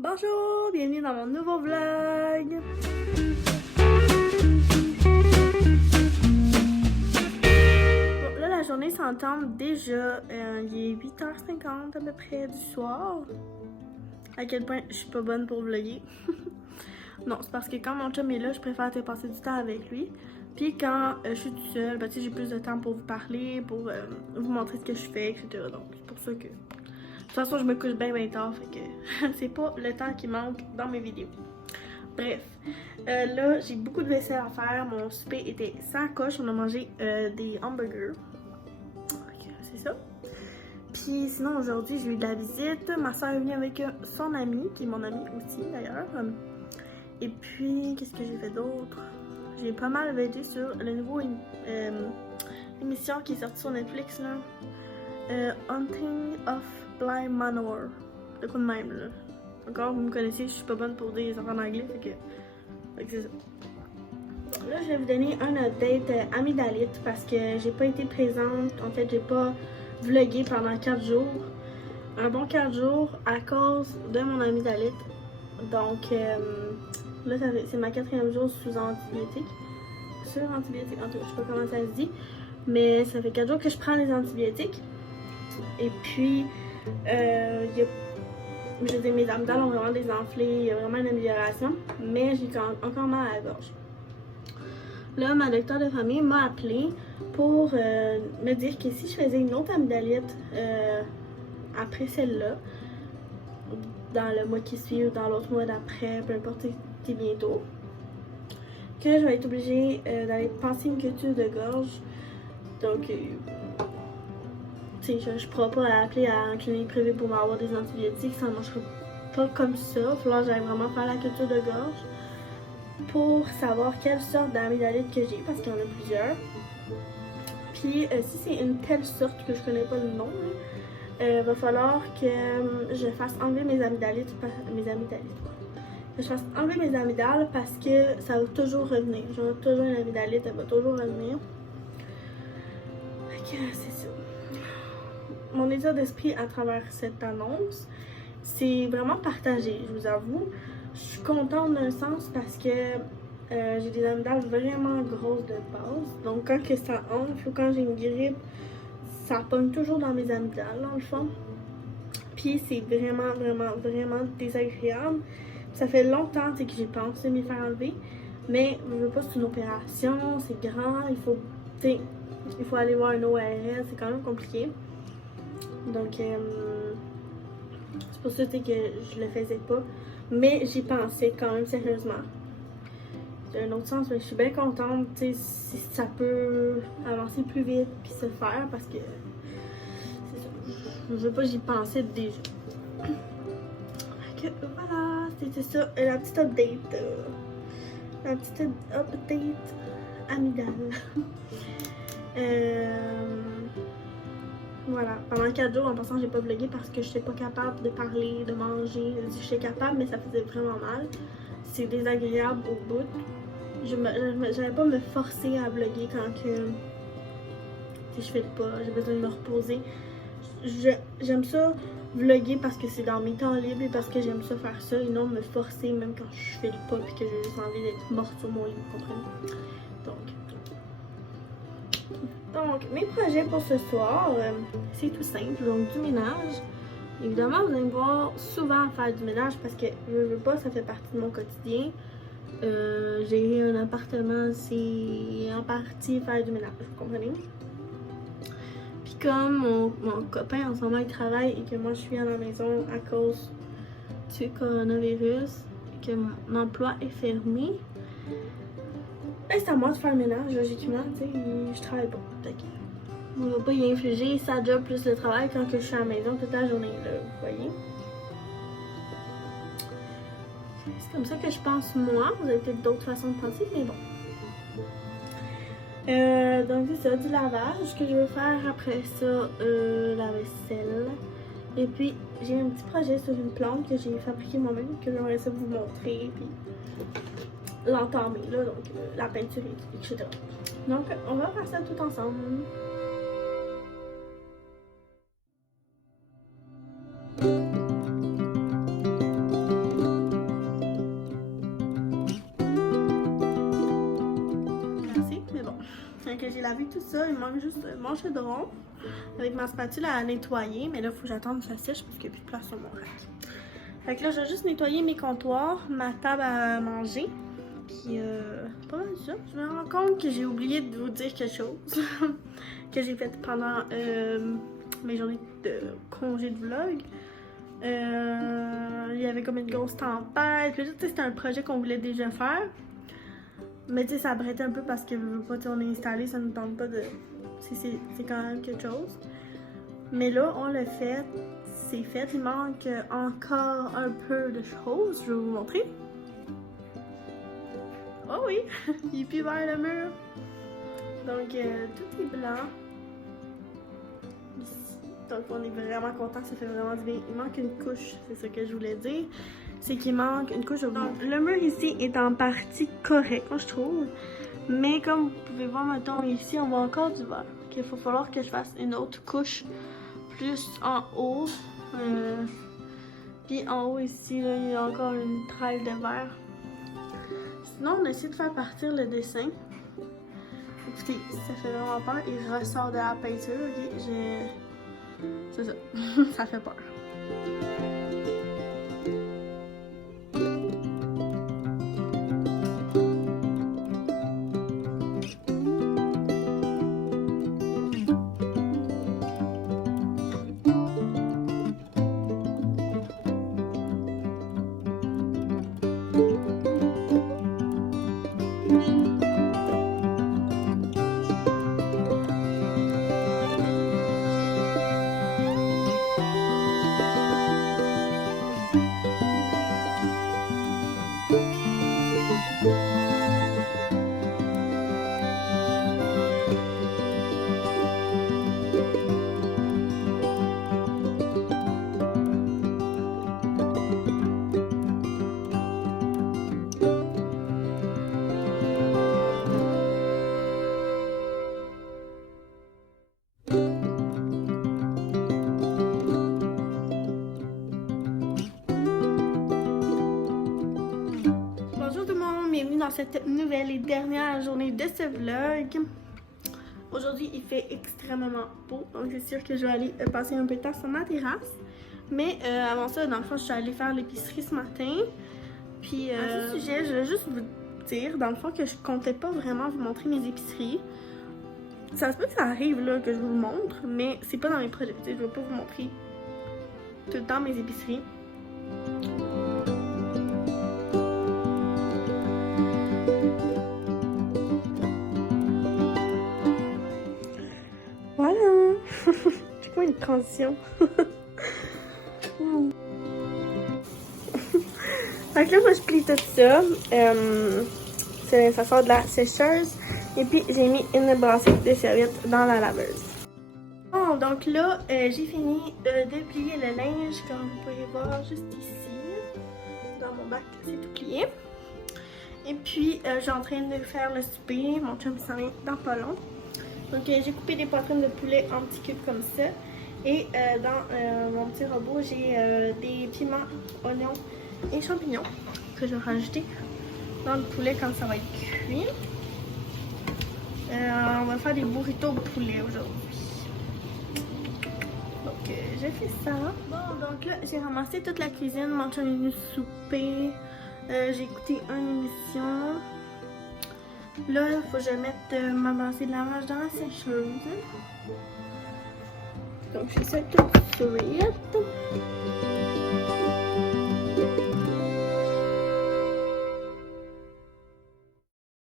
Bonjour, bienvenue dans mon nouveau vlog. Bon, là la journée s'entame déjà, il est 8h50 à peu près du soir. À quel point je suis pas bonne pour vlogger. Non, c'est parce que quand mon chum est là, je préfère passer du temps avec lui. Puis quand je suis toute seule, ben, j'ai plus de temps pour vous parler, pour vous montrer ce que je fais, etc. Donc c'est pour ça que... De toute façon, je me couche bien tard, fait que c'est pas le temps qui manque dans mes vidéos. Bref, là, j'ai beaucoup de vaisselle à faire. Mon souper était sans coche. On a mangé des hamburgers. C'est ça. Puis sinon, aujourd'hui, j'ai eu de la visite. Ma soeur est venue avec son ami, qui est mon ami aussi d'ailleurs. Et puis, qu'est-ce que j'ai fait d'autre? J'ai pas mal veillé sur le nouveau émission qui est sortie sur Netflix, là. Hunting of Bly Manor. De quoi de même, là. Encore, vous me connaissez, je suis pas bonne pour des enfants en anglais, fait que c'est ça. Là, je vais vous donner un update amygdalite parce que j'ai pas été présente. En fait, j'ai pas vlogué pendant 4 jours. Un bon 4 jours à cause de mon amygdalite. Donc, là, c'est ma 4e jour sous antibiotiques. Sur antibiotiques, en tout cas, je sais pas comment ça se dit. Mais ça fait 4 jours que je prends les antibiotiques. Et puis, je veux dire, mes amygdales ont vraiment désenflé, il y a vraiment une amélioration, mais j'ai encore mal à la gorge. Là, ma docteure de famille m'a appelé pour me dire que si je faisais une autre amygdalite après celle-là, dans le mois qui suit ou dans l'autre mois d'après, peu importe, c'est bientôt, que je vais être obligée d'aller passer une culture de gorge. Donc, je ne pourrai pas appeler à une clinique privée pour avoir des antibiotiques, ça ne marchera pas comme ça. Il va falloir que j'aille vraiment faire la culture de gorge pour savoir quelle sorte d'amygdalite que j'ai, parce qu'il y en a plusieurs. Puis si c'est une telle sorte que je connais pas le nom, va falloir que je fasse enlever mes amygdalites, que je fasse enlever mes amygdales parce que ça va toujours revenir. J'aurai toujours une amygdalite, elle va toujours revenir. Fait que c'est ça. Mon état d'esprit à travers cette annonce, c'est vraiment partagé, je vous avoue. Je suis contente d'un sens parce que j'ai des amygdales vraiment grosses de base. Donc quand que ça enfle ou quand j'ai une grippe, ça pogne toujours dans mes amygdales dans le fond. Puis c'est vraiment désagréable. Ça fait longtemps que j'ai pensé m'y faire enlever. Mais je veux pas, c'est une opération, c'est grand, il faut aller voir un ORL, c'est quand même compliqué. Donc, c'est pour ça que je le faisais pas. Mais j'y pensais quand même sérieusement. D'un autre sens, je suis bien contente si ça peut avancer plus vite puis se faire parce que c'est ça. Je veux pas, j'y pensais déjà. Donc, voilà, c'était ça, la petite update. La petite update amygdale. Voilà, pendant 4 jours en passant, j'ai pas vlogué parce que je suis pas capable de parler, de manger. Je suis capable, mais ça faisait vraiment mal. C'est désagréable au bout. J'allais pas me forcer à vlogger quand que je fais le pas, j'ai besoin de me reposer. J'aime ça vlogger parce que c'est dans mes temps libres et parce que j'aime ça faire ça et non me forcer même quand je fais le pas et que j'ai juste envie d'être morte sur mon lit, vous comprenez? Donc, mes projets pour ce soir, c'est tout simple, donc du ménage. Évidemment, vous allez me voir souvent faire du ménage parce que je veux pas, ça fait partie de mon quotidien. J'ai un appartement, c'est en partie faire du ménage, vous comprenez? Puis comme mon copain en ce moment il travaille et que moi je suis à la maison à cause du coronavirus et que mon emploi est fermé, c'est à moi de faire le ménage, logiquement, tu sais, je travaille pas. On va pas y infliger sa job plus le travail quand que je suis à la maison toute la journée, là, vous voyez. C'est comme ça que je pense moi, vous avez peut-être d'autres façons de penser, mais bon. Donc c'est ça, du lavage que je veux faire après ça, la vaisselle. Et puis j'ai un petit projet sur une plante que j'ai fabriquée moi-même, que j'aimerais ça vous montrer, puis l'entamer, là, donc la peinture, etc. Donc on va faire ça tout ensemble. que j'ai lavé tout ça, il manque juste mon chaudron avec ma spatule à nettoyer, mais là, il faut que j'attende que ça sèche parce qu'il n'y a plus de place sur mon rack. Fait que là, je vais juste nettoyer mes comptoirs, ma table à manger, puis pas mal ça. Je me rends compte que j'ai oublié de vous dire quelque chose que j'ai fait pendant mes journées de congé de vlog. Il y avait comme une grosse tempête, puis c'était un projet qu'on voulait déjà faire. Mais tu sais, ça arrêtait un peu parce que on est installé, ça ne tente pas de... C'est quand même quelque chose. Mais là, on l'a fait, c'est fait. Il manque encore un peu de choses. Je vais vous montrer. Oh oui, il est plus vert le mur. Donc, tout est blanc. Ici. Donc, on est vraiment content, ça fait vraiment du bien. Il manque une couche, c'est ça que je voulais dire. C'est qu'il manque une couche de bois. Le mur ici est en partie correct, moi je trouve. Mais comme vous pouvez voir, mettons, ici, on voit encore du vert. Il va falloir que je fasse une autre couche plus en haut. Puis en haut ici, là, il y a encore une traille de verre. Sinon, on essaie de faire partir le dessin. Écoutez, ça fait vraiment peur. Il ressort de la peinture, ok? C'est ça. Ça fait peur. Dans cette nouvelle et dernière journée de ce vlog. Aujourd'hui, il fait extrêmement beau, donc c'est sûr que je vais aller passer un peu de temps sur ma terrasse. Mais avant ça, dans le fond, je suis allée faire l'épicerie ce matin. Puis à ce sujet, je vais juste vous dire, dans le fond, que je comptais pas vraiment vous montrer mes épiceries. Ça se peut que ça arrive là, que je vous montre, mais c'est pas dans mes projets. Je vais pas vous montrer tout le temps mes épiceries. Voilà! C'est quoi une transition? Donc là, moi, je plie tout ça. Ça sort de la sécheuse. Et puis, j'ai mis une brassée de serviettes dans la laveuse. Bon, donc là, j'ai fini de plier le linge, comme vous pouvez voir juste ici. Dans mon bac, c'est tout plié. Et puis, je suis en train de faire le souper. Mon chum s'en vient dans pas long. Donc, j'ai coupé des poitrines de poulet en petits cubes comme ça. Et dans mon petit robot, j'ai des piments, oignons et champignons que je vais rajouter dans le poulet quand ça va être cuit. On va faire des burritos au poulet aujourd'hui. Donc, j'ai fait ça. Bon, donc là, j'ai ramassé toute la cuisine. Mon chum est venu souper. J'ai écouté une émission. Là, il faut que je mette ma brassée de lavage dans la sécheuse. Donc, je fais ça tout de suite.